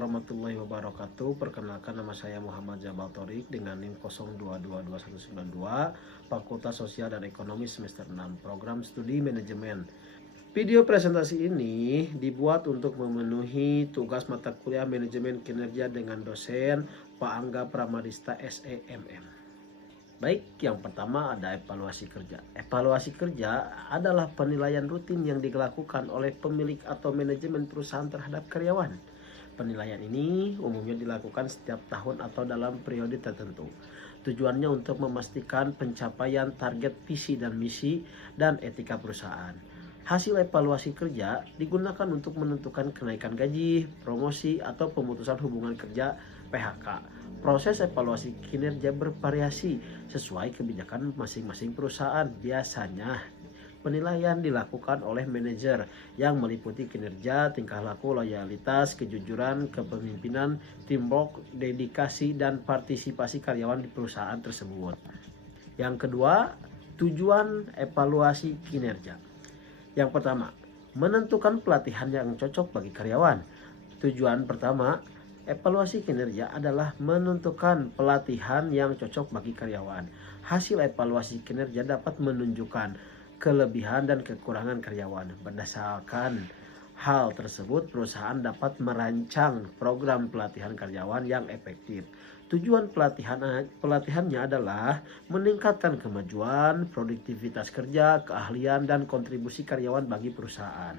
warahmatullahi wabarakatuh. Perkenalkan, nama saya Muhammad Jabal Thorik dengan NIM 022192, Fakultas Sosial dan Ekonomi semester 6, Program Studi Manajemen. Video presentasi ini dibuat untuk memenuhi tugas mata kuliah Manajemen Kinerja dengan dosen Pak Angga Pramadista SEMM. Baik, yang pertama ada evaluasi kerja. Evaluasi kerja adalah penilaian rutin yang dilakukan oleh pemilik atau manajemen perusahaan terhadap karyawan. Penilaian ini umumnya dilakukan setiap tahun atau dalam periode tertentu. Tujuannya untuk memastikan pencapaian target visi dan misi dan etika perusahaan. Hasil evaluasi kerja digunakan untuk menentukan kenaikan gaji, promosi, atau pemutusan hubungan kerja PHK. Proses evaluasi kinerja bervariasi sesuai kebijakan masing-masing perusahaan. Biasanya penilaian dilakukan oleh manajer yang meliputi kinerja, tingkah laku, loyalitas, kejujuran, kepemimpinan, teamwork, dedikasi, dan partisipasi karyawan di perusahaan tersebut. Yang kedua, tujuan evaluasi kinerja. Yang pertama, menentukan pelatihan yang cocok bagi karyawan. Tujuan pertama evaluasi kinerja adalah menentukan pelatihan yang cocok bagi karyawan. Hasil evaluasi kinerja dapat menunjukkan kelebihan dan kekurangan karyawan. Berdasarkan hal tersebut, perusahaan dapat merancang program pelatihan karyawan yang efektif. Tujuan pelatihannya adalah meningkatkan kemajuan, produktivitas kerja, keahlian, dan kontribusi karyawan bagi perusahaan.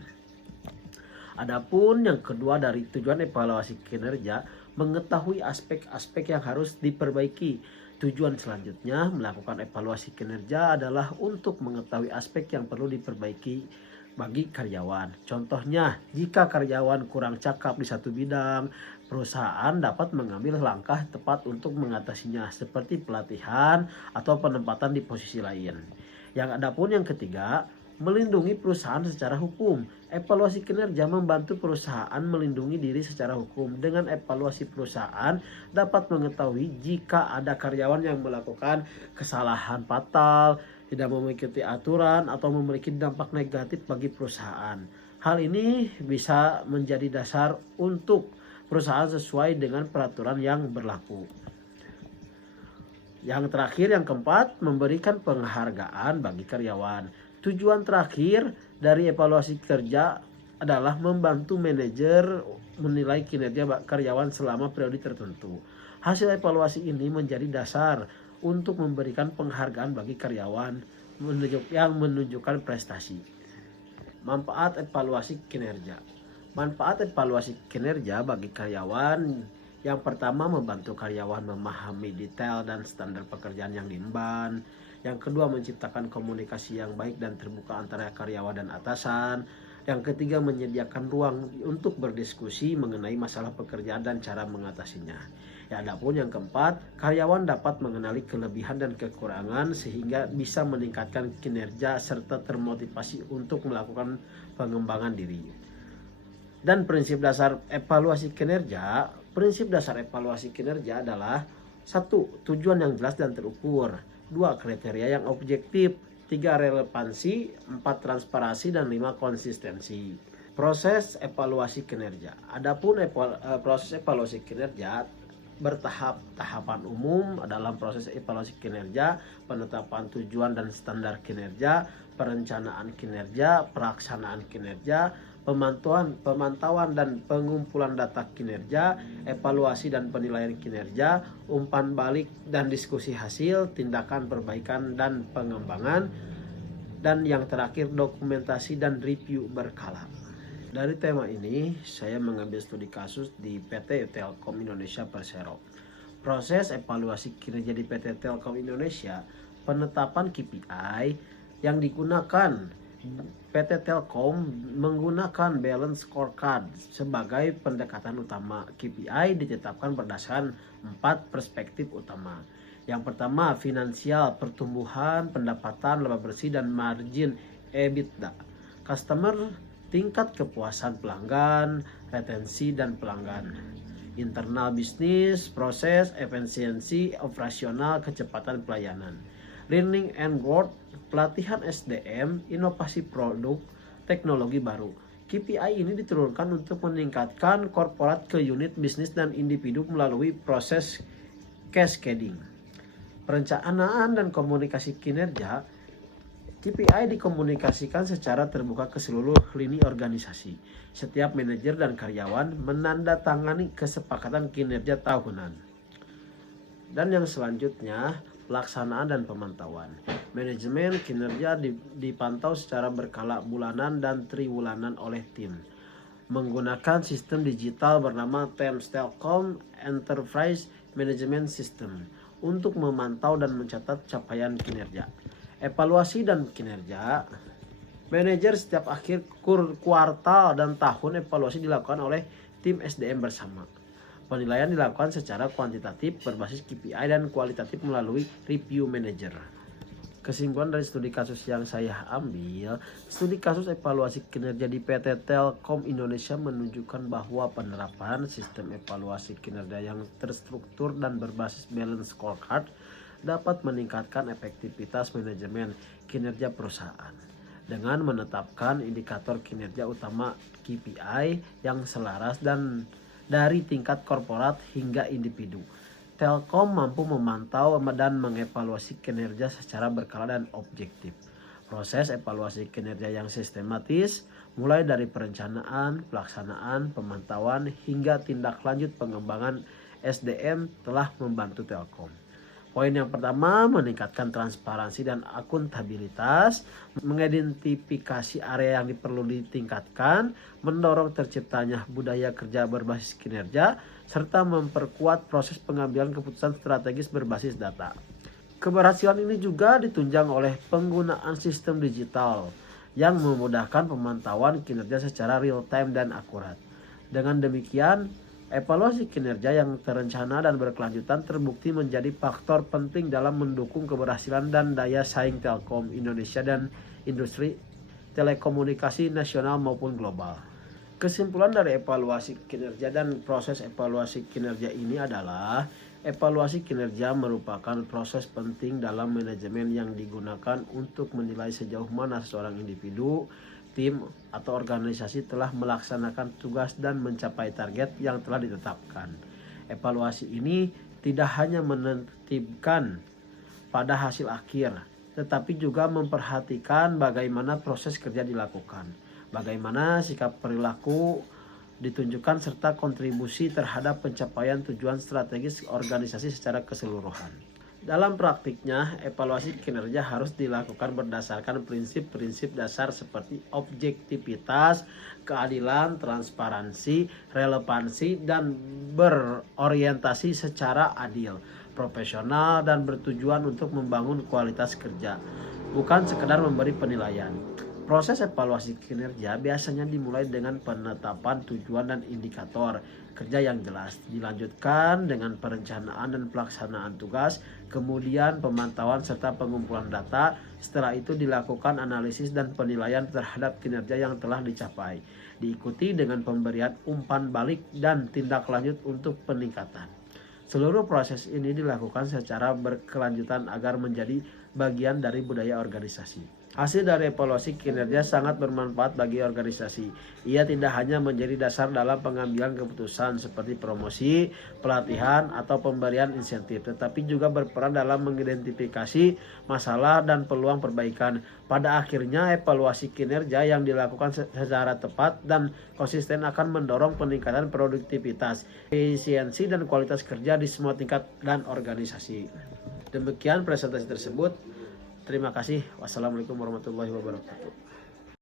Adapun yang kedua dari tujuan evaluasi kinerja, mengetahui aspek-aspek yang harus diperbaiki. Tujuan selanjutnya melakukan evaluasi kinerja adalah untuk mengetahui aspek yang perlu diperbaiki bagi karyawan. Contohnya, jika karyawan kurang cakap di satu bidang, perusahaan dapat mengambil langkah tepat untuk mengatasinya, seperti pelatihan atau penempatan di posisi lain. Adapun yang ketiga, melindungi perusahaan secara hukum. Evaluasi kinerja membantu perusahaan melindungi diri secara hukum. Dengan evaluasi, perusahaan dapat mengetahui jika ada karyawan yang melakukan kesalahan fatal, tidak mengikuti aturan, atau memiliki dampak negatif bagi perusahaan. Hal ini bisa menjadi dasar untuk perusahaan sesuai dengan peraturan yang berlaku. Yang terakhir, yang keempat, memberikan penghargaan bagi karyawan. Tujuan terakhir dari evaluasi kerja adalah membantu manajer menilai kinerja karyawan selama periode tertentu. Hasil evaluasi ini menjadi dasar untuk memberikan penghargaan bagi karyawan yang menunjukkan prestasi. Manfaat evaluasi kinerja. Manfaat evaluasi kinerja bagi karyawan: yang pertama, membantu karyawan memahami detail dan standar pekerjaan yang diemban. Yang kedua, menciptakan komunikasi yang baik dan terbuka antara karyawan dan atasan. Yang ketiga, menyediakan ruang untuk berdiskusi mengenai masalah pekerjaan dan cara mengatasinya. Adapun yang keempat, karyawan dapat mengenali kelebihan dan kekurangan sehingga bisa meningkatkan kinerja serta termotivasi untuk melakukan pengembangan diri. Dan prinsip dasar evaluasi kinerja. Prinsip dasar evaluasi kinerja adalah: 1. Tujuan yang jelas dan terukur. 2. Kriteria yang objektif. 3. Relevansi. 4. Transparansi. Dan 5. Konsistensi. Proses evaluasi kinerja. Adapun proses evaluasi kinerja bertahap. Tahapan umum dalam proses evaluasi kinerja: penetapan tujuan dan standar kinerja, perencanaan kinerja, pelaksanaan kinerja, pemantauan dan pengumpulan data kinerja, evaluasi dan penilaian kinerja, umpan balik dan diskusi hasil, tindakan perbaikan dan pengembangan, dan yang terakhir, dokumentasi dan review berkala. Dari tema ini, saya mengambil studi kasus di PT Telkom Indonesia Persero. Proses evaluasi kinerja di PT Telkom Indonesia, penetapan KPI yang digunakan. PT Telkom menggunakan balance scorecard sebagai pendekatan utama. KPI ditetapkan berdasarkan 4 perspektif utama. Yang pertama, finansial, pertumbuhan, pendapatan, laba bersih, dan margin EBITDA. Customer, tingkat kepuasan pelanggan, retensi dan pelanggan. Internal bisnis, proses, efisiensi, operasional, kecepatan pelayanan. Learning and growth, pelatihan SDM, inovasi produk, teknologi baru. KPI ini diturunkan untuk meningkatkan korporat ke unit bisnis dan individu melalui proses cascading. Perencanaan dan komunikasi kinerja, KPI dikomunikasikan secara terbuka ke seluruh lini organisasi. Setiap manajer dan karyawan menandatangani kesepakatan kinerja tahunan. Dan yang selanjutnya, pelaksanaan dan pemantauan. Manajemen kinerja dipantau secara berkala bulanan dan triwulanan oleh tim menggunakan sistem digital bernama Thames Telkom Enterprise Management System untuk memantau dan mencatat capaian kinerja. Evaluasi dan kinerja. Manajer setiap akhir kuartal dan tahun evaluasi dilakukan oleh tim SDM bersama. Penilaian dilakukan secara kuantitatif berbasis KPI dan kualitatif melalui review manager. Kesimpulan dari studi kasus yang saya ambil, studi kasus evaluasi kinerja di PT Telkom Indonesia menunjukkan bahwa penerapan sistem evaluasi kinerja yang terstruktur dan berbasis balance scorecard dapat meningkatkan efektivitas manajemen kinerja perusahaan dengan menetapkan indikator kinerja utama KPI yang selaras dan dari tingkat korporat hingga individu. Telkom mampu memantau dan mengevaluasi kinerja secara berkala dan objektif. Proses evaluasi kinerja yang sistematis, mulai dari perencanaan, pelaksanaan, pemantauan, hingga tindak lanjut pengembangan SDM telah membantu Telkom. Poin yang pertama, meningkatkan transparansi dan akuntabilitas, mengidentifikasi area yang perlu ditingkatkan, mendorong terciptanya budaya kerja berbasis kinerja, serta memperkuat proses pengambilan keputusan strategis berbasis data. Keberhasilan ini juga ditunjang oleh penggunaan sistem digital yang memudahkan pemantauan kinerja secara real time dan akurat. Dengan demikian, evaluasi kinerja yang terencana dan berkelanjutan terbukti menjadi faktor penting dalam mendukung keberhasilan dan daya saing Telkom Indonesia dan industri telekomunikasi nasional maupun global. Kesimpulan dari evaluasi kinerja dan proses evaluasi kinerja ini adalah evaluasi kinerja merupakan proses penting dalam manajemen yang digunakan untuk menilai sejauh mana seorang individu, tim, atau organisasi telah melaksanakan tugas dan mencapai target yang telah ditetapkan. Evaluasi ini tidak hanya menentukan pada hasil akhir, tetapi juga memperhatikan bagaimana proses kerja dilakukan, bagaimana sikap perilaku ditunjukkan, serta kontribusi terhadap pencapaian tujuan strategis organisasi secara keseluruhan. Dalam praktiknya, evaluasi kinerja harus dilakukan berdasarkan prinsip-prinsip dasar seperti objektivitas, keadilan, transparansi, relevansi, dan berorientasi secara adil, profesional, dan bertujuan untuk membangun kualitas kerja, bukan sekedar memberi penilaian. Proses evaluasi kinerja biasanya dimulai dengan penetapan tujuan dan indikator kerja yang jelas, dilanjutkan dengan perencanaan dan pelaksanaan tugas, kemudian pemantauan serta pengumpulan data. Setelah itu dilakukan analisis dan penilaian terhadap kinerja yang telah dicapai, diikuti dengan pemberian umpan balik dan tindak lanjut untuk peningkatan. Seluruh proses ini dilakukan secara berkelanjutan agar menjadi bagian dari budaya organisasi. Hasil dari evaluasi kinerja sangat bermanfaat bagi organisasi. Ia tidak hanya menjadi dasar dalam pengambilan keputusan seperti promosi, pelatihan, atau pemberian insentif, tetapi juga berperan dalam mengidentifikasi masalah dan peluang perbaikan. Pada akhirnya, evaluasi kinerja yang dilakukan secara tepat dan konsisten akan mendorong peningkatan produktivitas, efisiensi, dan kualitas kerja di semua tingkat dan organisasi. Demikian presentasi tersebut. Terima kasih. Wassalamualaikum warahmatullahi wabarakatuh.